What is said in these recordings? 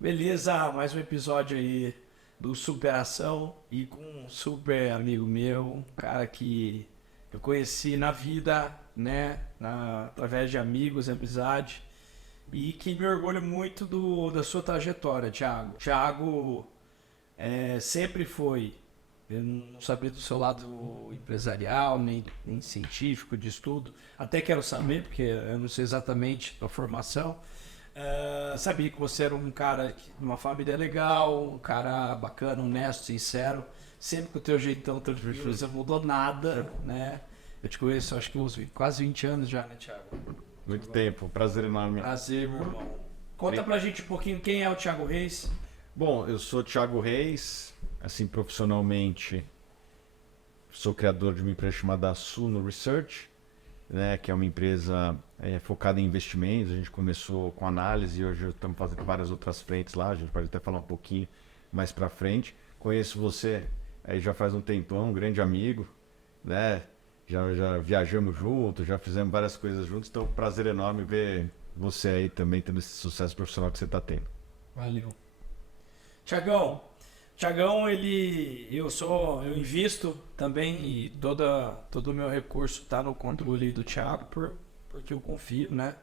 Beleza, mais um episódio aí do Superação e com um super amigo meu, um cara que eu conheci na vida, né, através de amigos, amizade, e que me orgulho muito da sua trajetória, Thiago. Thiago sempre foi, eu não sabia do seu lado empresarial, nem científico, de estudo, até quero saber, porque eu não sei exatamente a formação. Sabia que você era um cara de uma família legal, um cara bacana, honesto, sincero. Sempre com o teu jeitão tranquilo, você não mudou nada, né? Eu te conheço, acho que uns quase 20 anos já, né, Thiago? Muito tempo, prazer enorme. Prazer, meu irmão. Conta pra gente um pouquinho quem é o Thiago Reis. Bom, eu sou Thiago Reis, assim, profissionalmente, sou criador de uma empresa chamada Suno Research, né, que é uma empresa focada em investimentos. A gente começou com análise e hoje estamos fazendo várias outras frentes lá, a gente pode até falar um pouquinho mais pra frente. Conheço você aí já faz um tempão, um grande amigo, né? Já viajamos juntos, já fizemos várias coisas juntos, então prazer enorme ver você aí também tendo esse sucesso profissional que você está tendo. Valeu. Tiagão, eu invisto também e todo o meu recurso está no controle do Thiago porque eu confio, né?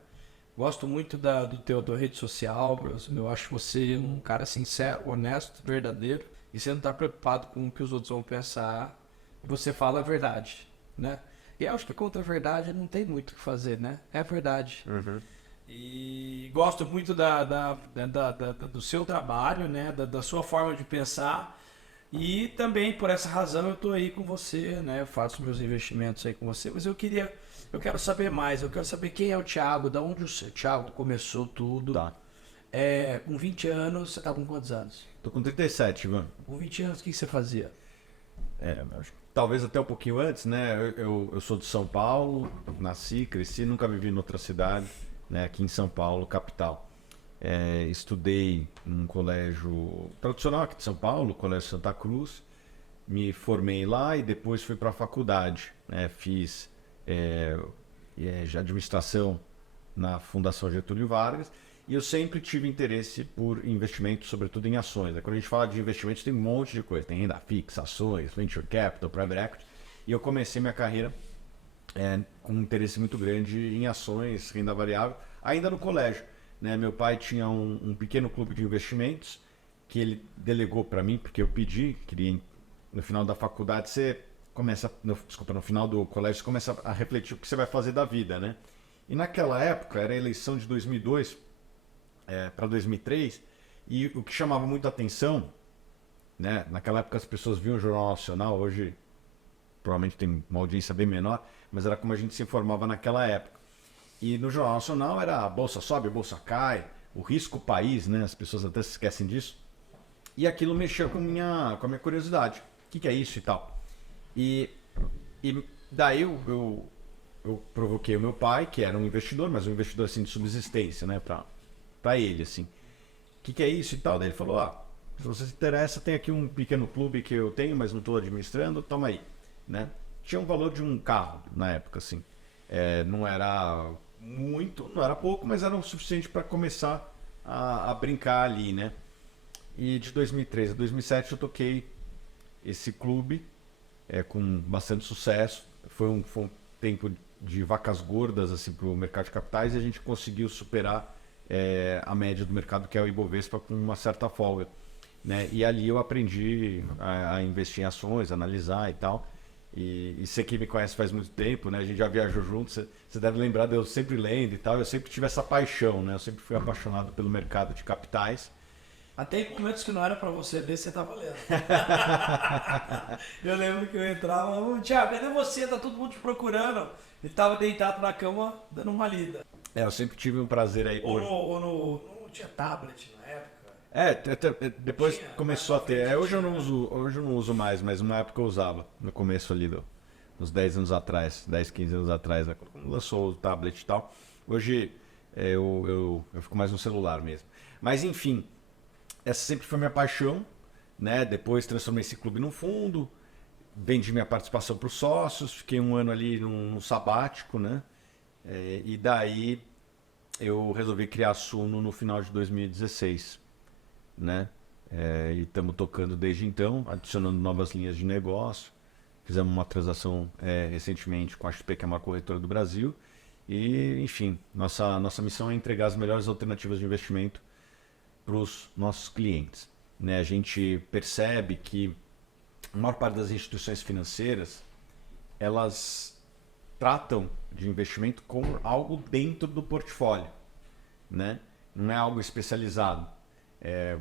Gosto muito da rede social, eu acho você um cara sincero, honesto, verdadeiro e você não está preocupado com o que os outros vão pensar, você fala a verdade, né? E eu acho que contra a verdade não tem muito o que fazer, né? É a verdade. Uhum. E gosto muito do seu trabalho, né? Da sua forma de pensar. E também por essa razão eu estou aí com você, né? Eu faço meus investimentos aí com você, mas eu quero saber mais. Eu quero saber quem é o Thiago, da onde o Thiago começou tudo. Tá. Com 20 anos, você tá com quantos anos? Tô com 37, Ivan. Com 20 anos, o que você fazia? Acho que talvez até um pouquinho antes, né? Eu sou de São Paulo, nasci, cresci, nunca vivi em outra cidade, né? Aqui em São Paulo, capital. Estudei num colégio tradicional aqui de São Paulo, Colégio Santa Cruz. Me formei lá e depois fui para a faculdade, né? Fiz de administração na Fundação Getúlio Vargas e eu sempre tive interesse por investimentos, sobretudo em ações, né? Quando a gente fala de investimentos tem um monte de coisa, tem renda fixa, ações, venture capital, private equity, e eu comecei minha carreira com um interesse muito grande em ações, renda variável, ainda no colégio, né? Meu pai tinha um pequeno clube de investimentos que ele delegou para mim, porque eu pedi, queria no final da faculdade você começa, no final do colégio você começa a refletir o que você vai fazer da vida, né? E naquela época, era a eleição de 2002 para 2003, e o que chamava muito a atenção, né? Naquela época as pessoas viam o Jornal Nacional, hoje provavelmente tem uma audiência bem menor, mas era como a gente se informava naquela época. E no Jornal Nacional era a bolsa sobe, a bolsa cai, o risco país, né? As pessoas até se esquecem disso. E aquilo mexeu com a minha curiosidade. O que é isso e tal? E, e daí eu provoquei o meu pai, que era um investidor, mas um investidor assim de subsistência, né? Pra ele, assim. O que é isso e tal? Daí ele falou, se você se interessa, tem aqui um pequeno clube que eu tenho, mas não estou administrando, toma aí, né? Tinha um valor de um carro na época, assim. Não era muito, não era pouco, mas era o suficiente para começar a brincar ali, né? E de 2013 a 2007 eu toquei esse clube com bastante sucesso. Foi um tempo de vacas gordas assim, para o mercado de capitais e a gente conseguiu superar a média do mercado, que é o Ibovespa, com uma certa folga. Né? E ali eu aprendi a investir em ações, analisar e tal. E você que me conhece faz muito tempo, né? A gente já viajou juntos, você deve lembrar de eu sempre lendo e tal. Eu sempre tive essa paixão, né? Eu sempre fui apaixonado pelo mercado de capitais. Até em momentos que não era pra você ver, você tava lendo. Eu lembro que eu entrava, Thiago, cadê você? Tá todo mundo te procurando. Ele tava deitado na cama, dando uma lida. Eu sempre tive um prazer aí por... Não tinha tablet na época. Depois Tinha, começou a mais pra ter. frente Hoje eu não uso mais, mas na época eu usava. No começo ali, uns 10 anos atrás, 10, 15 anos atrás, né, quando lançou o tablet e tal. Hoje eu fico mais no celular mesmo. Mas enfim, essa sempre foi minha paixão, né? Depois transformei esse clube num fundo, vendi minha participação para os sócios, fiquei um ano ali num sabático, né? E daí eu resolvi criar a Suno no final de 2016. né? E estamos tocando desde então, adicionando novas linhas de negócio. Fizemos uma transação recentemente com a XP, que é a maior corretora do Brasil. E, enfim, nossa missão é entregar as melhores alternativas de investimento para os nossos clientes, né? A gente percebe que a maior parte das instituições financeiras, elas tratam de investimento como algo dentro do portfólio, né? Não é algo especializado.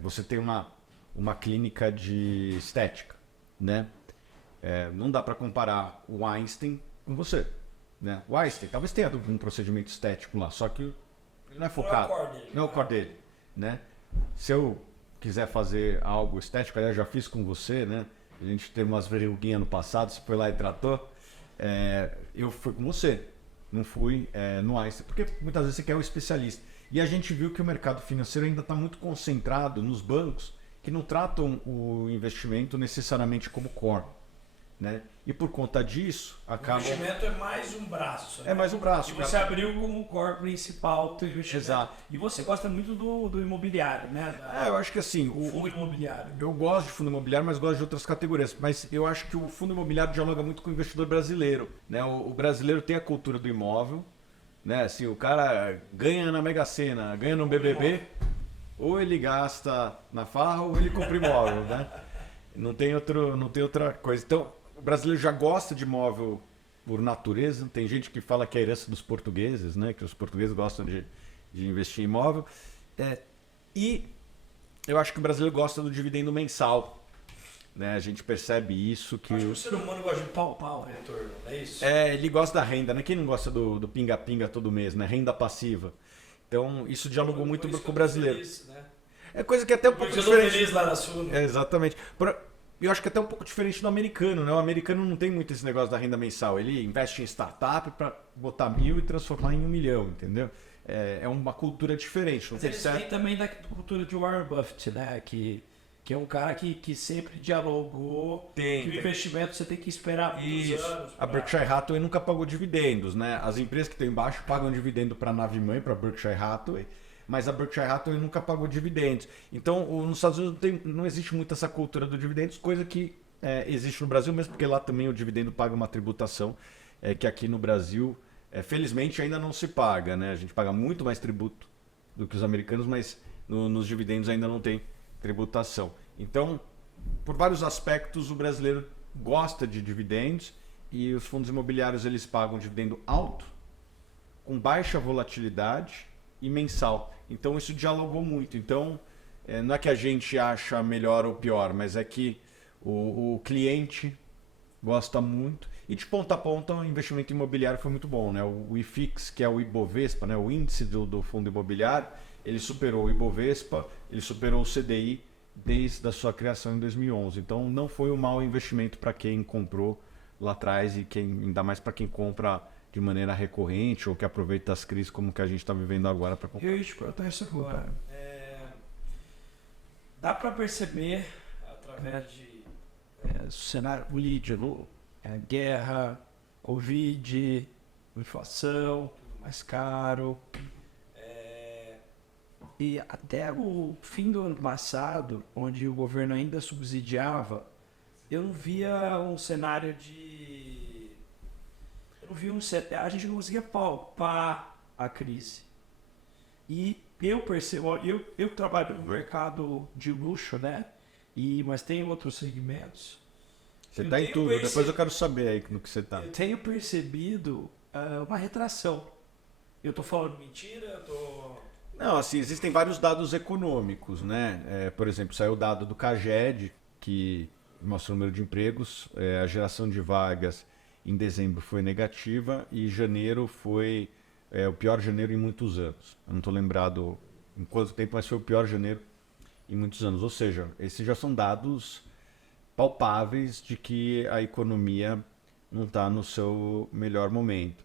Você tem uma clínica de estética, né? Não dá para comparar o Einstein com você, né? O Einstein talvez tenha um procedimento estético lá, só que ele não é focado, não é o core dele, né? Se eu quiser fazer algo estético, aliás, já fiz com você, né? A gente teve umas verruguinhas no passado, você foi lá e tratou. Eu fui com você, não fui no Einstein, porque muitas vezes você quer um especialista. E a gente viu que o mercado financeiro ainda está muito concentrado nos bancos que não tratam o investimento necessariamente como core, né? E por conta disso, acaba... O investimento é mais um braço. Né? É mais um braço. E você abriu como o core principal do investimento. Exato. E você gosta muito do imobiliário, né? Eu acho que assim... Fundo imobiliário. Eu gosto de fundo imobiliário, mas gosto de outras categorias. Mas eu acho que o fundo imobiliário dialoga muito com o investidor brasileiro, né? O brasileiro tem a cultura do imóvel, né? Assim, o cara ganha na Mega Sena, ganha no BBB, ou ele gasta na farra ou ele compra imóvel, né? Não tem outra coisa. Então, o brasileiro já gosta de imóvel por natureza. Tem gente que fala que é a herança dos portugueses, né? Que os portugueses gostam de investir em imóvel. E eu acho que o brasileiro gosta do dividendo mensal, né? A gente percebe isso que... Acho que o ser humano gosta de pau o retorno, não é isso? Ele gosta da renda, né? Quem não gosta do pinga-pinga todo mês, né? Renda passiva. Então, isso dialogou muito com o brasileiro. Feliz, né? É coisa que é até um pouco Porque eu tô diferente. feliz lá na sua. Exatamente. Eu acho que é até um pouco diferente do americano, né? O americano não tem muito esse negócio da renda mensal. Ele investe em startup para botar 1.000 e transformar em 1 milhão, entendeu? É uma cultura diferente. Não Mas tem eles certo. vêm também da cultura de Warren Buffett, né? Que é um cara que sempre dialogou que o investimento você tem que esperar muitos anos. A Berkshire Hathaway nunca pagou dividendos, né? As empresas que estão embaixo pagam dividendo para a nave-mãe, para a Berkshire Hathaway, mas a Berkshire Hathaway nunca pagou dividendos. Então, nos Estados Unidos não existe muito essa cultura do dividendos, coisa que existe no Brasil, mesmo porque lá também o dividendo paga uma tributação que aqui no Brasil, felizmente, ainda não se paga, né? A gente paga muito mais tributo do que os americanos, mas nos dividendos ainda não tem tributação. Então, por vários aspectos, o brasileiro gosta de dividendos e os fundos imobiliários eles pagam dividendo alto, com baixa volatilidade e mensal. Então, isso dialogou muito. Então, não é que a gente acha melhor ou pior, mas é que o cliente gosta muito. E de ponta a ponta, o investimento imobiliário foi muito bom, né? O IFIX, que é o Ibovespa, né? O índice do fundo imobiliário, ele superou o Ibovespa, ele superou o CDI desde a sua criação em 2011. Então não foi um mau investimento para quem comprou lá atrás e ainda mais para quem compra de maneira recorrente ou que aproveita as crises como que a gente está vivendo agora para comprar. Eu ia te perguntar isso agora. Dá para perceber através do cenário político, guerra, Covid, inflação, tudo mais caro. E até o fim do ano passado, onde o governo ainda subsidiava, eu não via um cenário de... A gente não conseguia palpar a crise. E eu percebo, eu trabalho no mercado de luxo, né? Mas tem outros segmentos. Você está em tudo, depois eu quero saber aí no que você está. Eu tenho percebido uma retração. Eu tô falando mentira? Não, assim, existem vários dados econômicos, né? Por exemplo, saiu o dado do CAGED, que mostra o número de empregos, a geração de vagas em dezembro foi negativa e janeiro foi o pior janeiro em muitos anos. Eu não estou lembrado em quanto tempo, mas foi o pior janeiro em muitos anos. Ou seja, esses já são dados palpáveis de que a economia não está no seu melhor momento.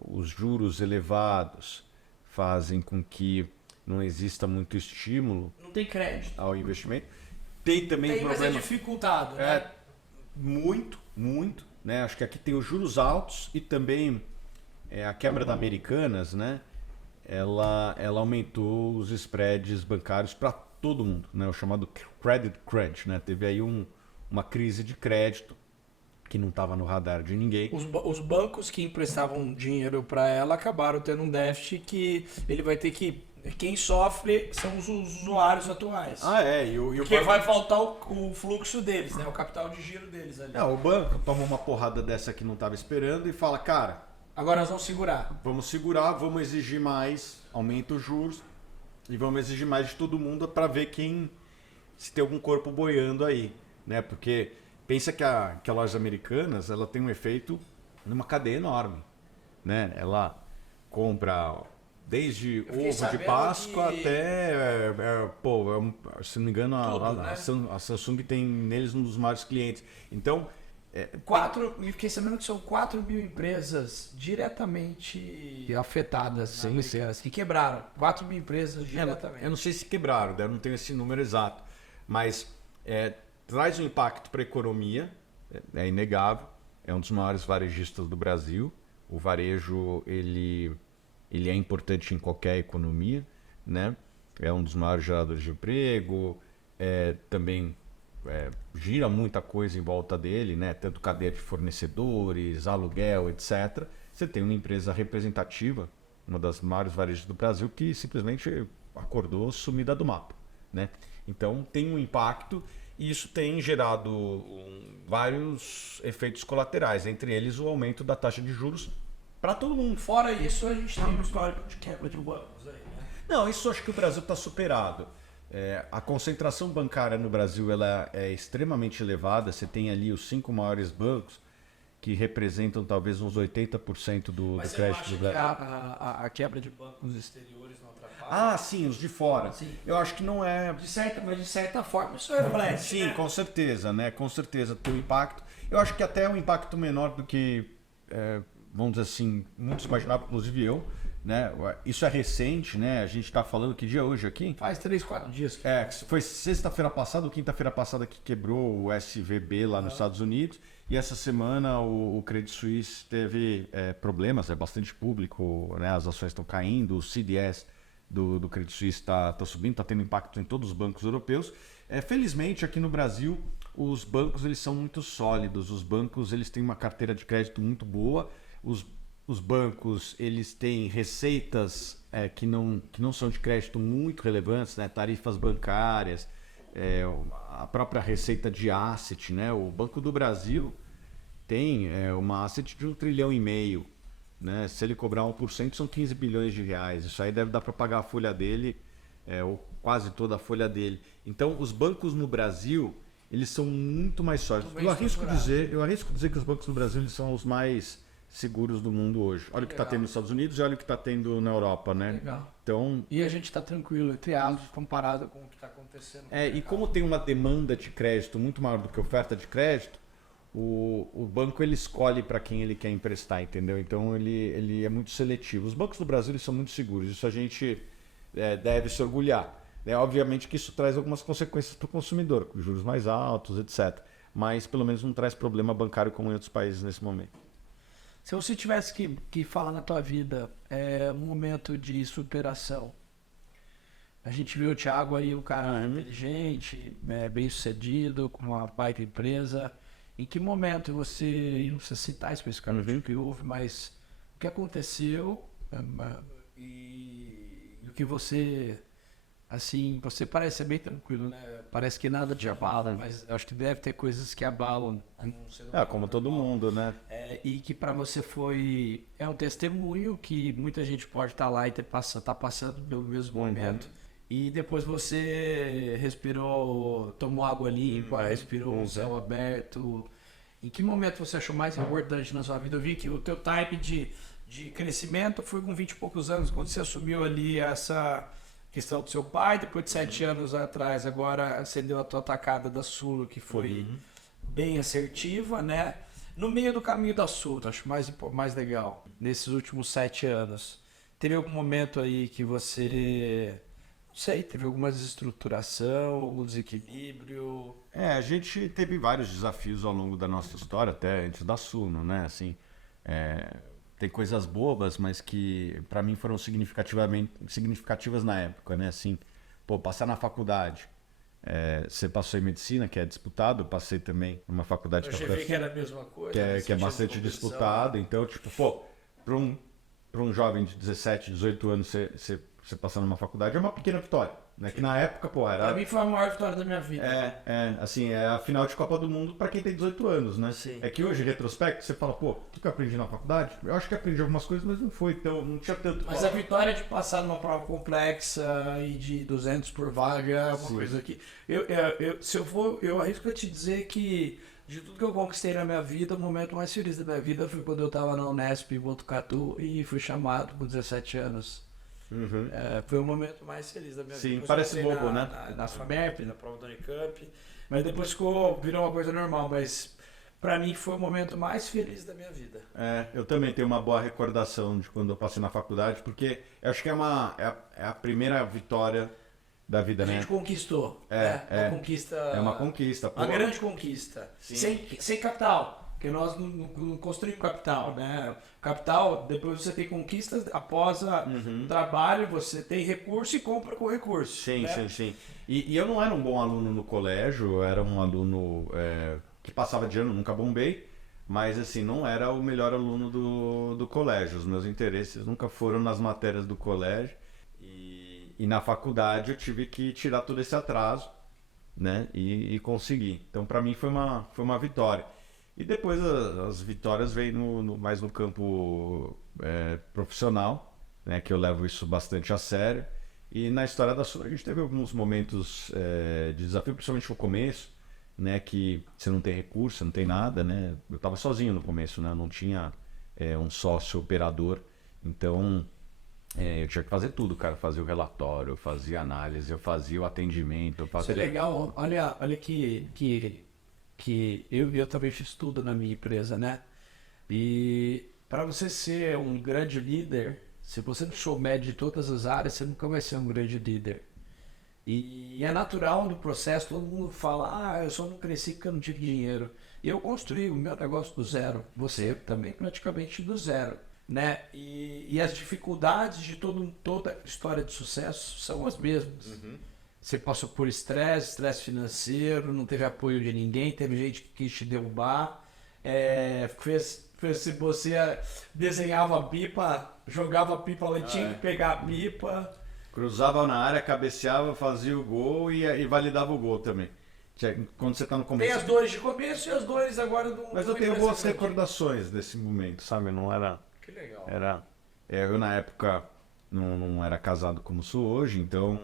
Os juros elevados fazem com que não exista muito estímulo Não tem crédito. ao investimento. Tem também Mas problema. é dificultado, né? Muito, né? Acho que aqui tem os juros altos e também a quebra da Americanas, né? Ela aumentou os spreads bancários para todo mundo, né? O chamado credit crunch, né? Teve aí uma crise de crédito que não estava no radar de ninguém. Os bancos que emprestavam dinheiro para ela acabaram tendo um déficit que ele vai ter que... Quem sofre são os usuários atuais. Porque vai faltar o fluxo deles, né? O capital de giro deles ali. O banco toma uma porrada dessa que não estava esperando e fala, cara, agora nós vamos segurar. Vamos segurar, vamos exigir mais, aumenta os juros e vamos exigir mais de todo mundo para ver se tem algum corpo boiando aí, né? Porque pensa que a lojas americanas, ela tem um efeito numa cadeia enorme, né? Ela compra desde ovo de Páscoa até, se não me engano, a Samsung tem neles um dos maiores clientes. Então, fiquei sabendo que são 4 mil empresas diretamente afetadas que quebraram. 4 mil empresas diretamente. Eu não sei se quebraram, eu não tenho esse número exato, mas traz um impacto para a economia, é inegável, é um dos maiores varejistas do Brasil. O varejo, ele é importante em qualquer economia, né? É um dos maiores geradores de emprego, também gira muita coisa em volta dele, né? Tanto cadeia de fornecedores, aluguel, etc. Você tem uma empresa representativa, uma das maiores varejistas do Brasil, que simplesmente acordou sumida do mapa, né? Então tem um impacto e isso tem gerado vários efeitos colaterais, entre eles o aumento da taxa de juros para todo mundo. Fora isso, a gente tem um histórico de quebra de bancos aí, né? Não, isso acho que o Brasil está superado. A concentração bancária no Brasil ela é extremamente elevada. Você tem ali os 5 maiores bancos que representam talvez uns 80% do crédito do Brasil. A quebra de bancos exteriores não atrapalha? Sim, os de fora. Sim. Eu acho que não é... Mas de certa forma isso reflete. Sim, né? Com certeza, né? Com certeza tem um impacto. Eu acho que até é um impacto menor do que, vamos dizer assim, muitos imaginavam, inclusive eu. Né? Isso é recente, né? A gente está falando que dia é hoje aqui? Faz 3, 4 dias. Foi sexta-feira passada ou quinta-feira passada que quebrou o SVB lá nos Estados Unidos. E essa semana o Credit Suisse teve problemas, é bastante público, né? As ações estão caindo, o CDS do Credit Suisse está subindo, está tendo impacto em todos os bancos europeus. Felizmente aqui no Brasil os bancos eles são muito sólidos, os bancos eles têm uma carteira de crédito muito boa, os bancos eles têm receitas que não são de crédito muito relevantes, né? Tarifas bancárias, a própria receita de asset, né? O Banco do Brasil tem uma asset de 1,5 trilhão, né? Se ele cobrar 1% são 15 bilhões de reais. Isso aí deve dar para pagar a folha dele, ou quase toda a folha dele. Então os bancos no Brasil eles são muito mais sólidos. Eu arrisco dizer que os bancos no Brasil eles são os mais seguros do mundo hoje. Olha o que está tendo nos Estados Unidos e olha o que está tendo na Europa, né? Legal. Então, e a gente está tranquilo, entre aspas, comparado com o que está acontecendo. E como tem uma demanda de crédito muito maior do que oferta de crédito, o banco ele escolhe para quem ele quer emprestar, entendeu? Então ele é muito seletivo. Os bancos do Brasil eles são muito seguros, isso a gente deve se orgulhar. Obviamente que isso traz algumas consequências para o consumidor, com juros mais altos, etc. Mas pelo menos não traz problema bancário como em outros países nesse momento. Se você tivesse que falar na tua vida, um momento de superação. A gente viu o Thiago aí, um cara inteligente, bem sucedido, com uma baita empresa. Em que momento você, não precisa citar especificamente o que houve, mas o que aconteceu e o que você, assim, você parece ser bem tranquilo, né? Parece que nada te abala, mas acho que deve ter coisas que abalam. Como todo mundo, né? E que para você foi um testemunho que muita gente pode estar lá e tá passando pelo mesmo momento. E depois você respirou, tomou água limpa, respirou um céu aberto. Em que momento você achou mais importante na sua vida? Eu vi que o teu type de crescimento foi com 20 e poucos anos, quando você assumiu ali essa questão do seu pai, depois de 7 anos atrás, agora você deu a tua tacada da Sulo, que foi bem assertiva, né? No meio do caminho da Sulo, acho mais legal, nesses últimos 7 anos, teve algum momento aí que você, não sei, teve alguma desestruturação, algum desequilíbrio? A gente teve vários desafios ao longo da nossa história, até antes da Suno, né? Assim, tem coisas bobas, mas que para mim foram significativas na época, né? Assim, pô, passar na faculdade. Você passou em medicina, que é disputado, eu passei também numa faculdade Eu achei que era a mesma coisa. que é bastante disputado. Então, tipo, pô, para um jovem de 17, 18 anos você passar numa faculdade é uma pequena vitória. Né? Que na época, pô, era. Pra mim foi a maior vitória da minha vida. Assim, é a final de Copa do Mundo pra quem tem 18 anos, né? Sim. É que hoje, em retrospecto, você fala, pô, o que eu aprendi na faculdade? Eu acho que aprendi algumas coisas, mas não foi, então não tinha tanto. Mas a vitória de passar numa prova complexa e de 200 por vaga é uma coisa que. Eu arrisco a te dizer que de tudo que eu conquistei na minha vida, o momento mais feliz da minha vida foi quando eu tava na Unesp em Botucatu e fui chamado com 17 anos. Uhum. Foi o momento mais feliz da minha vida. Sim, parece bobo, na, né? Na FAMEP, na prova do Unicamp, mas depois virou uma coisa normal, mas pra mim foi o momento mais feliz da minha vida. Eu também tenho uma boa recordação de quando eu passei na faculdade, porque eu acho que é a primeira vitória da vida, né? A gente conquistou. Uma conquista. É uma conquista. Pô. Uma grande conquista. Sem capital. Porque nós não construímos capital, né? Capital, depois você tem conquistas, após o trabalho, você tem recurso e compra com recurso. Sim, né? sim. E eu não era um bom aluno no colégio, eu era um aluno que passava de ano, nunca bombei, mas assim, não era o melhor aluno do colégio. Os meus interesses nunca foram nas matérias do colégio. E na faculdade eu tive que tirar todo esse atraso, né? E conseguir. Então, para mim, foi uma vitória. E depois as vitórias vêm mais no campo profissional, né, que eu levo isso bastante a sério. E na história da Sul a gente teve alguns momentos de desafio, principalmente no começo, né, que você não tem recurso, você não tem nada, né? Eu estava sozinho no começo, né? Eu não tinha um sócio operador, então eu tinha que fazer tudo, cara. Eu fazia o relatório, eu fazia análise, eu fazia o atendimento. Isso é legal, olha que eu também fiz tudo na minha empresa, né? E para você ser um grande líder, se você não souber de todas as áreas, você nunca vai ser um grande líder. E é natural no processo, todo mundo fala, eu só não cresci porque eu não tive dinheiro. E eu construí o meu negócio do zero, você também praticamente do zero, né? E as dificuldades de toda história de sucesso são as mesmas. Você passou por estresse financeiro, não teve apoio de ninguém, teve gente que quis te derrubar, se você desenhava pipa, jogava pipa, ela tinha que pegar a pipa. Cruzava na área, cabeceava, fazia o gol e validava o gol também. Quando você está no começo. Tem as dores de começo e as dores agora do. Mas eu tenho boas recordações desse momento, sabe? Não era. Que legal. Eu na época não era casado como sou hoje, então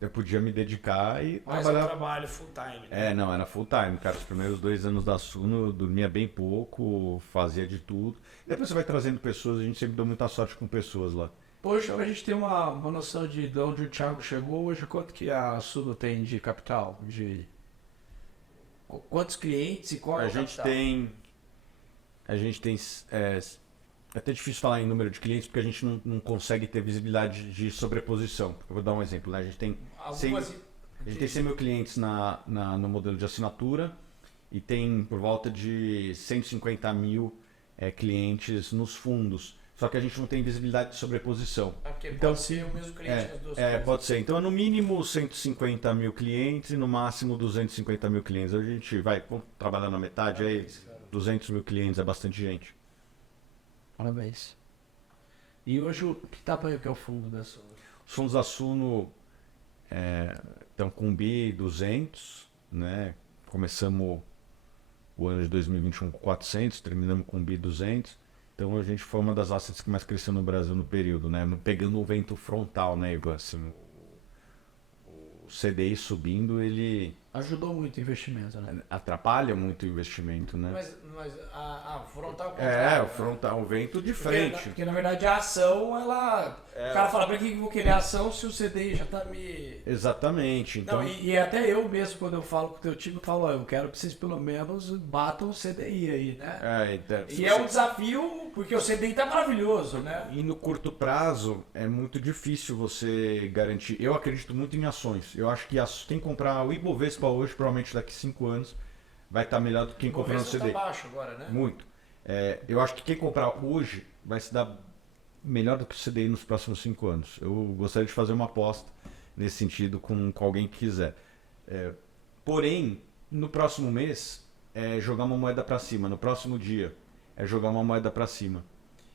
eu podia me dedicar e trabalhar. Trabalho full time. Né? Não, era full time, cara. Os primeiros 2 anos da Suno eu dormia bem pouco, fazia de tudo. E depois você vai trazendo pessoas, a gente sempre deu muita sorte com pessoas lá. Hoje a gente tem uma noção de onde o Thiago chegou. Hoje, quanto que a Suno tem de capital? Quantos clientes e qual é o capital? A gente tem. É até difícil falar em número de clientes porque a gente não consegue ter visibilidade de sobreposição. Eu vou dar um exemplo, né? A gente tem 100 mil clientes no modelo de assinatura e tem por volta de 150 mil clientes nos fundos. Só que a gente não tem visibilidade de sobreposição. Porque então, pode ser o mesmo cliente nas duas coisas. Pode ser. Então, no mínimo 150 mil clientes e no máximo 250 mil clientes. Hoje a gente vai trabalhar na metade, aí 200 mil clientes é bastante gente. Parabéns. E hoje, que tamanho que é o fundo da Suno? Os fundos da Suno estão com BI 200, né? Começamos o ano de 2021 com 400, terminamos com BI 200. Então a gente foi uma das assets que mais cresceu no Brasil no período, né? Pegando o vento frontal, né, Igor? Assim, o CDI subindo, ele ajudou muito o investimento, né? Atrapalha muito o investimento, né? Mas a frontal o frontal, o vento de frente. Porque na verdade a ação, o cara fala, pra que eu vou querer ação se o CDI já tá me... Exatamente. Então... Não, e até eu mesmo, quando eu falo com o teu time, eu falo, eu quero que vocês pelo menos batam o CDI aí, né? Então, e é um desafio, porque o CDI tá maravilhoso, né? E no curto prazo é muito difícil você garantir. Eu acredito muito em ações. Eu acho que quem comprar o Ibovespa hoje, provavelmente daqui 5 anos, vai estar melhor do que quem comprar no CDI. Tá baixo agora, né? Muito. Eu acho que quem comprar hoje vai se dar melhor do que o CDI nos próximos 5 anos. Eu gostaria de fazer uma aposta, nesse sentido com alguém que quiser. Porém, no próximo mês é jogar uma moeda para cima, no próximo dia é jogar uma moeda para cima.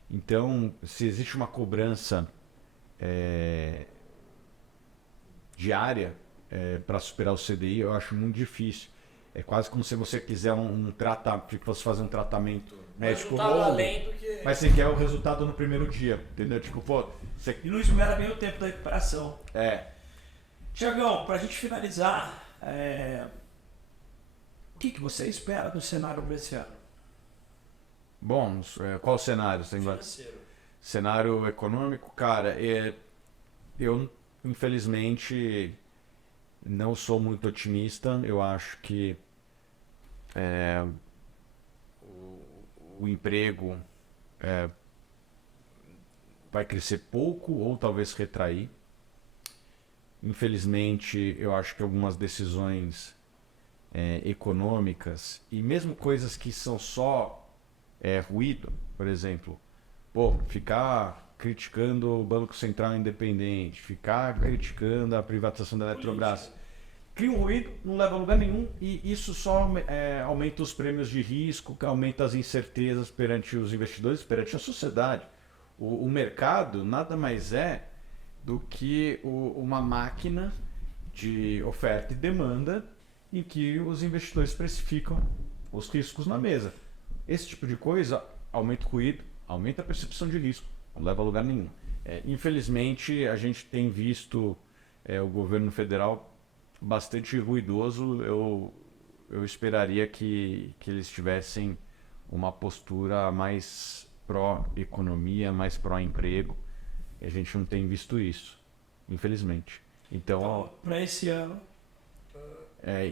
Então, se existe uma cobrança diária para superar o CDI, eu acho muito difícil. É quase como se você quiser fosse fazer um tratamento médico longo, mas você quer o resultado no primeiro dia, entendeu? Tipo, pô, você... E não espera bem o tempo da recuperação. Tiagão, pra gente finalizar, o que você espera do cenário desse ano? Bom, qual cenário? Financeiro. Cenário econômico, cara, eu infelizmente não sou muito otimista. Eu acho que o emprego vai crescer pouco ou talvez retrair. Infelizmente, eu acho que algumas decisões econômicas e mesmo coisas que são só ruído, por exemplo, ficar criticando o Banco Central Independente, ficar criticando a privatização da Eletrobras, cria um ruído, não leva a lugar nenhum e isso só aumenta os prêmios de risco, aumenta as incertezas perante os investidores, perante a sociedade. O mercado nada mais é do que uma máquina de oferta e demanda em que os investidores precificam os riscos na mesa. Esse tipo de coisa aumenta o ruído, aumenta a percepção de risco, não leva a lugar nenhum. Infelizmente, a gente tem visto o governo federal bastante ruidoso. Eu esperaria que eles tivessem uma postura mais pró-economia, mais pró-emprego. E a gente não tem visto isso, infelizmente. Então, para esse ano,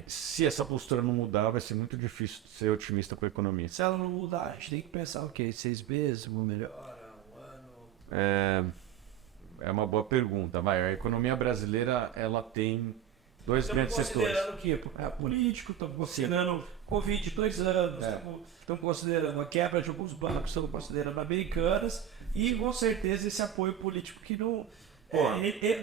se essa postura não mudar, vai ser muito difícil ser otimista com a economia. Se ela não mudar, a gente tem que pensar o quê? 6 meses, uma melhora, um ano? É uma boa pergunta. A economia brasileira, ela tem dois grandes setores. Estamos considerando o quê? Político, estamos considerando Covid 2 anos, estamos considerando a quebra de alguns bancos, estamos considerando Americanas e com certeza esse apoio político que não...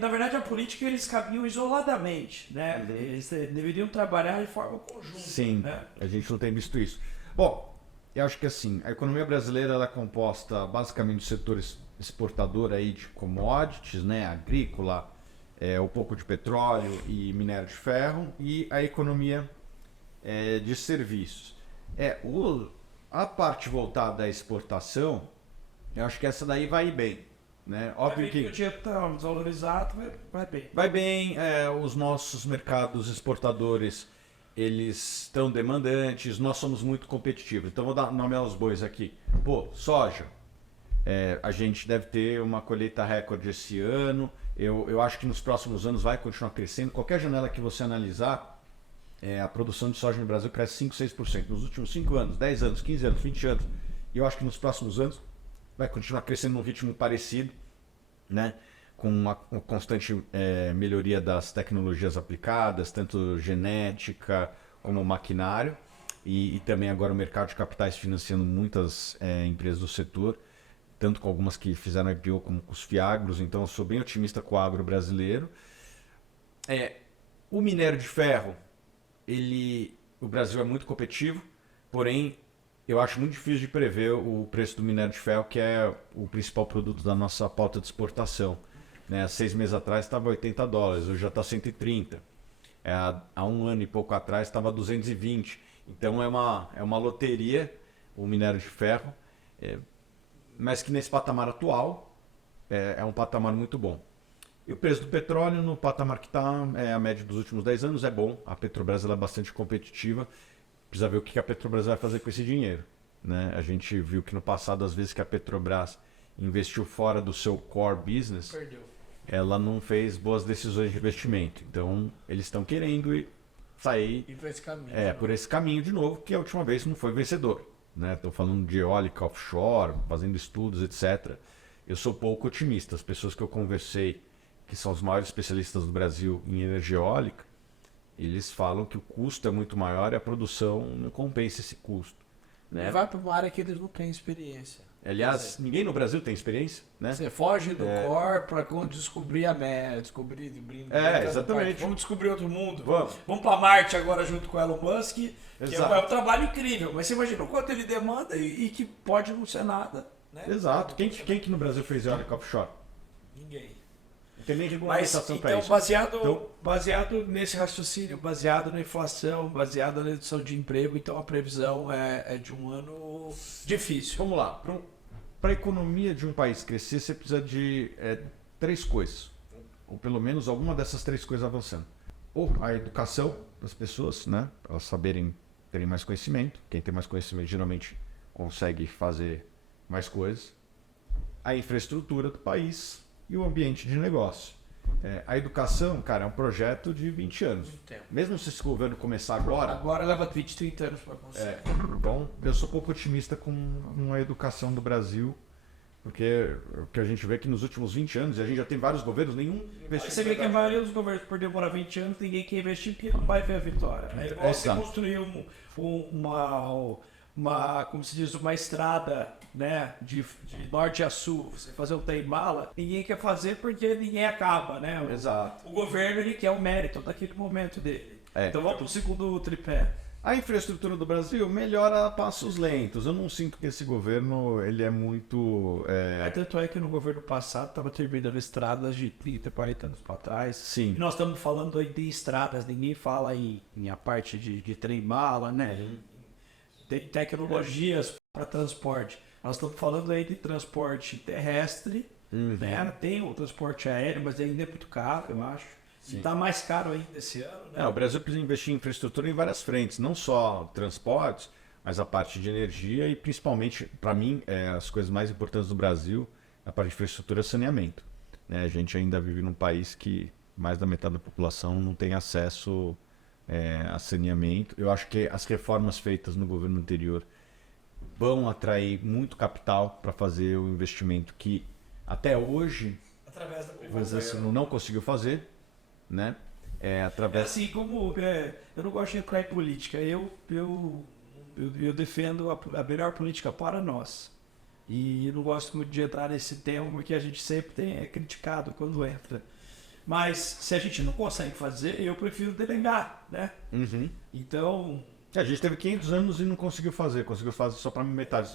na verdade, a política eles caminham isoladamente, né? Eles deveriam trabalhar de forma conjunta. Sim, né? A gente não tem visto isso. Bom, eu acho que assim, a economia brasileira ela é composta basicamente do setor exportador aí de commodities, né? Agrícola, um pouco de petróleo e minério de ferro, e a economia de serviços. A parte voltada à exportação, eu acho que essa daí vai bem. Né? Óbvio que o dinheiro está desvalorizado, vai bem. Vai bem, os nossos mercados exportadores eles estão demandantes, nós somos muito competitivos. Então vou dar nome aos bois aqui. Soja. A gente deve ter uma colheita recorde esse ano. Eu acho que nos próximos anos vai continuar crescendo. Qualquer janela que você analisar, a produção de soja no Brasil cresce 5, 6%. Nos últimos 5 anos, 10 anos, 15 anos, 20 anos. E eu acho que nos próximos anos vai continuar crescendo num ritmo parecido, né? Com uma constante melhoria das tecnologias aplicadas, tanto genética como maquinário, e também agora o mercado de capitais financiando muitas empresas do setor, tanto com algumas que fizeram IPO como com os fiagros. Então eu sou bem otimista com o agro brasileiro. O minério de ferro, o Brasil é muito competitivo, porém eu acho muito difícil de prever o preço do minério de ferro, que é o principal produto da nossa pauta de exportação. Né? 6 meses atrás estava $80, hoje já está 130. Há um ano e pouco atrás estava 220. Então é uma loteria o minério de ferro, mas que nesse patamar atual é um patamar muito bom. E o preço do petróleo no patamar que está, a média dos últimos 10 anos, é bom. A Petrobras ela é bastante competitiva. Precisa ver o que a Petrobras vai fazer com esse dinheiro. Né? A gente viu que no passado, às vezes que a Petrobras investiu fora do seu core business, ela não fez boas decisões de investimento. Então, eles estão querendo sair por esse caminho de novo, que a última vez não foi vencedor. Estou falando de eólica offshore, fazendo estudos, etc. Eu sou pouco otimista. As pessoas que eu conversei, que são os maiores especialistas do Brasil em energia eólica, eles falam que o custo é muito maior e a produção não compensa esse custo. né? Vai para uma área que eles não têm experiência. Aliás, ninguém no Brasil tem experiência, né? Você foge do core para descobrir a América, descobrir exatamente. Vamos descobrir outro mundo. Vamos para Marte agora junto com o Elon Musk, que Exato. é um trabalho incrível. Mas você imagina o quanto ele demanda e que pode não ser nada. Né? Exato. Quem que no Brasil fez eólica offshore? Ninguém. Não tem nem regulamentação para então, isso. Baseado nesse raciocínio, baseado na inflação, baseado na redução de emprego, então a previsão é de um ano difícil. Vamos lá. Para a economia de um país crescer, você precisa de 3 coisas. Ou pelo menos alguma dessas 3 coisas avançando. Ou a educação das pessoas, né? Elas terem mais conhecimento. Quem tem mais conhecimento geralmente consegue fazer mais coisas. A infraestrutura do país e o ambiente de negócio. A educação, cara, é um projeto de 20 anos. Mesmo se esse governo começar agora... Agora leva 20, 30 anos para conseguir. Então, eu sou pouco otimista com a educação do Brasil, porque o que a gente vê é que nos últimos 20 anos, e a gente já tem vários governos, nenhum investimento... Você vê que a maioria dos governos, por demorar 20 anos, ninguém quer investir porque não vai ver a vitória. É igual você construir como se diz, uma estrada, né, de norte a sul, você fazer um trem-bala, ninguém quer fazer porque ninguém acaba, né? Exato. O governo ele quer o mérito daquele momento dele. Então vamos para o segundo tripé. A infraestrutura do Brasil melhora a passos lentos. Eu não sinto que esse governo ele é muito... Tanto é que no governo passado estava terminando estradas de 30, 40 anos para trás. Sim. E nós estamos falando aí de estradas, ninguém fala em a parte de trem-bala, né? Tem tecnologias para transporte. Nós estamos falando aí de transporte terrestre, né? Tem o transporte aéreo, mas ainda é muito caro, eu acho. Está mais caro ainda esse ano. Né? O Brasil precisa investir em infraestrutura em várias frentes, não só transportes, mas a parte de energia e principalmente, para mim, as coisas mais importantes do Brasil, a parte de infraestrutura e saneamento. Né? A gente ainda vive num país que mais da metade da população não tem acesso a saneamento. Eu acho que as reformas feitas no governo anterior vão atrair muito capital para fazer o investimento que até hoje o não conseguiu fazer, né? Assim como eu não gosto de entrar em política, eu defendo a melhor política para nós. E não gosto muito de entrar nesse tema porque a gente sempre é criticado quando entra. Mas se a gente não consegue fazer, eu prefiro delegar, né? Então... A gente teve 500 anos e não conseguiu fazer só para metade.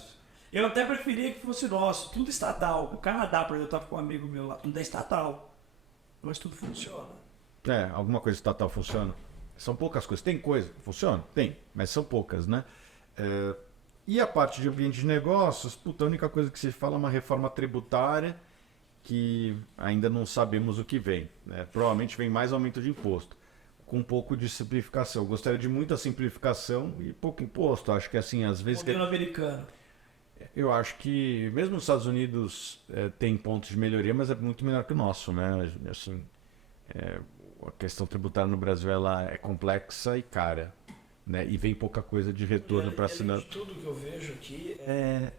Eu até preferia que fosse nosso, tudo estatal. O Canadá, por exemplo, eu estava com um amigo meu lá, tudo é estatal. Mas tudo funciona. Alguma coisa estatal funciona? São poucas coisas. Tem coisa? Funciona? Tem, mas são poucas, né? E a parte de ambiente de negócios, a única coisa que se fala é uma reforma tributária que ainda não sabemos o que vem. Né? Provavelmente vem mais aumento de imposto, com um pouco de simplificação. Eu gostaria de muita simplificação e pouco imposto. Acho que assim, às vezes... Modelo americano. Eu acho que mesmo nos Estados Unidos tem pontos de melhoria, mas é muito menor que o nosso, né? Assim, a questão tributária no Brasil ela é complexa e cara, né? E vem pouca coisa de retorno para assinar. Tudo que eu vejo aqui é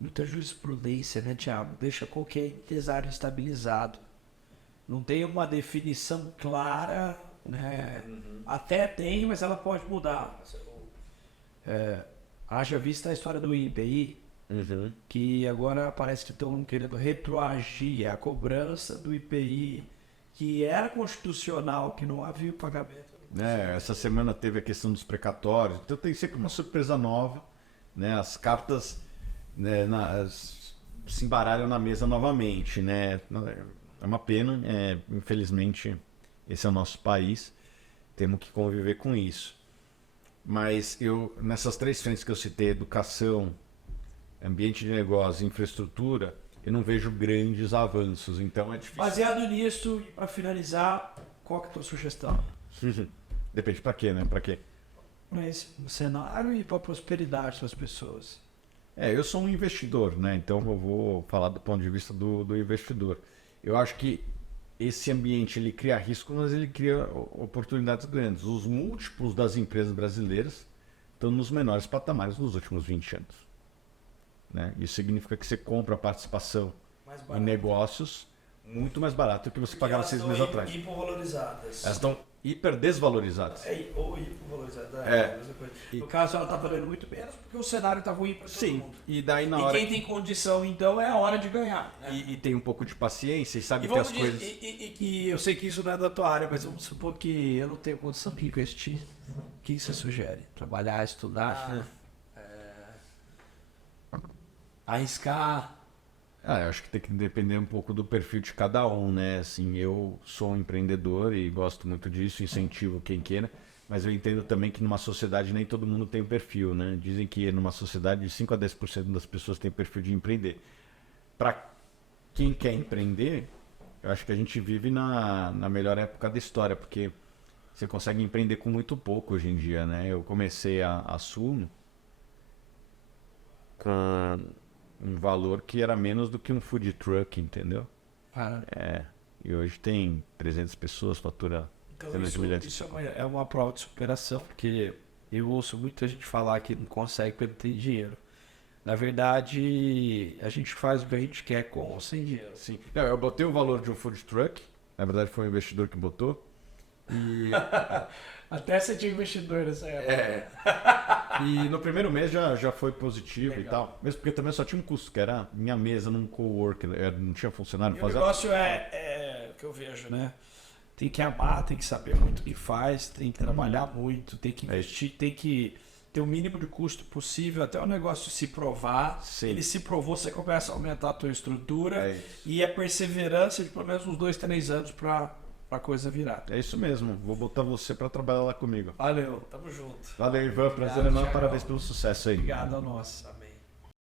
muita jurisprudência, né, Thiago? Deixa qualquer empresário estabilizado. Não tem uma definição clara, né? Até tem, mas ela pode mudar. Haja vista a história do IPI, que agora parece que estão querendo retroagir a cobrança do IPI, que era constitucional, que não havia o pagamento. Essa semana teve a questão dos precatórios, então tem sempre uma surpresa nova, né? As cartas, né, se embaralham na mesa novamente, né? É uma pena, infelizmente esse é o nosso país, temos que conviver com isso. Mas nessas 3 frentes que eu citei, educação, ambiente de negócio, infraestrutura, eu não vejo grandes avanços, então é difícil. Baseado nisso, para finalizar, qual que é a tua sugestão? Depende para quê, né? Para quê? Para esse cenário e para a prosperidade das pessoas. Eu sou um investidor, né? Então eu vou falar do ponto de vista do investidor. Eu acho que esse ambiente ele cria risco, mas ele cria oportunidades grandes. Os múltiplos das empresas brasileiras estão nos menores patamares nos últimos 20 anos. Né? Isso significa que você compra participação em negócios muito mais barato do que você Porque pagava elas 6 estão meses atrás. hipervalorizadas. Elas estão hiper desvalorizadas. Ou hipervalorizadas. É. A mesma coisa. No caso, ela tá valendo muito menos porque o cenário tá ruim para todo Sim, mundo. e daí na E hora... quem tem condição, então, é a hora de ganhar. Né? E tem um pouco de paciência e sabe E que as vamos dizer, coisas... e que eu sei que isso não é da tua área, mas vamos supor que eu não tenho condição de investir. O que você sugere? Trabalhar, estudar, arriscar. Eu acho que tem que depender um pouco do perfil de cada um, né? Assim, eu sou um empreendedor e gosto muito disso, incentivo quem queira, mas eu entendo também que numa sociedade nem todo mundo tem o perfil, né? Dizem que numa sociedade de 5 a 10% das pessoas têm o perfil de empreender. Para quem quer empreender, eu acho que a gente vive na melhor época da história, porque você consegue empreender com muito pouco hoje em dia, né? Eu comecei a Suno com um valor que era menos do que um food truck, entendeu? E hoje tem 300 pessoas, fatura Então centenas de milhares. isso é uma prova de superação, porque eu ouço muita gente falar que não consegue porque não tem dinheiro. Na verdade, a gente faz o que a gente quer com ou sem dinheiro. Sim. Não, eu botei o valor de um food truck, na verdade foi um investidor que botou. E, Até você tinha investidor nessa época. e no primeiro mês já foi positivo. Legal. E tal. Mesmo porque também só tinha um custo, que era minha mesa num cowork, não tinha funcionário. E o negócio é o que eu vejo, né? Tem que amar, tem que saber muito o que faz, tem que trabalhar muito, tem que investir, tem que ter o mínimo de custo possível até o negócio se provar. Sim. Ele se provou, você começa a aumentar a tua estrutura É isso. e a perseverança de pelo menos uns 2, 3 anos para a coisa virar. É isso mesmo, vou botar você para trabalhar lá comigo. Valeu, tamo junto. Valeu, Ivan, prazer Obrigado, enorme, Thiago. parabéns pelo sucesso aí. Obrigado a nós. Amém.